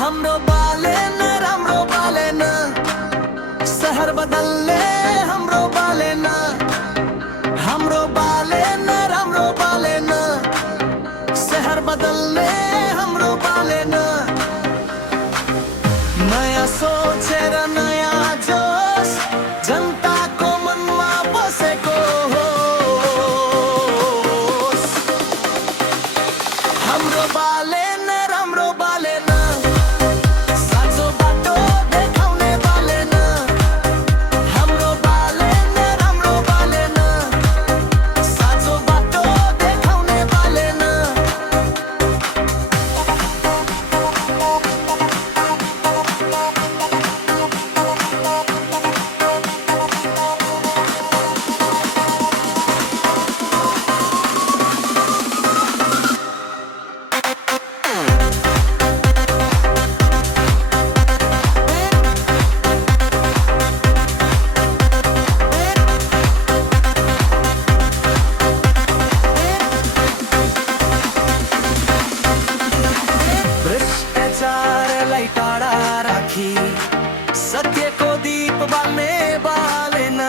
हाम्रो बालेन राम्रो बालेन सहर बदल्ने हाम्रो बालेन राम्रो बालेन सहर बदल्ने हाम्रो बालेन नयाँ सोचेर नयाँ जोश जनताको मनमा बसेको होस् हाम्रो बालेन राम्रो बालेन साँचो बाटो देखाउने बालेन हाम्रो बालेन राम्रो बालेन साँचो बाटो देखाउने बालेन भ्रष्टाचारलाई टाढा राखी सत्यको दीप बाल्ने बालेन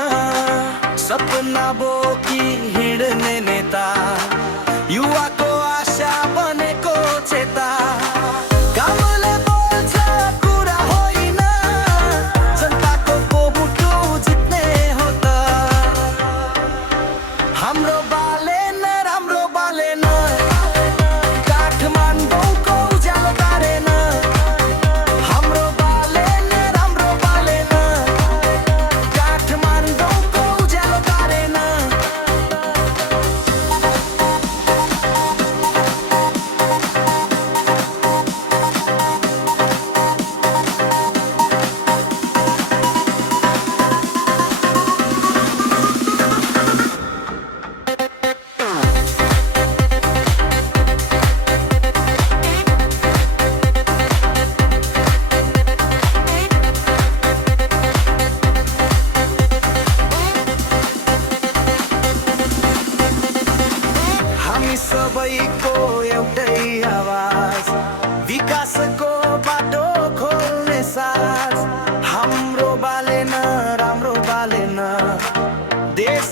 सपना बोकी हिँड्ने नेता युवाको आशा बनेको चेता कामले बोल्छ कुरा होइन जनताको मुटु जित्ने हो त हाम्रो बालेन राम्रो बालेन काठमाडौँको उज्यालो तारेन हाम्रो बालेन राम्रो बालेन काठमाडौँको उज्यालो तारेन हामी सबैको एउटै आवाज विकासको बाटो खोल्ने साथ हाम्रो बालेन राम्रो बालेन देश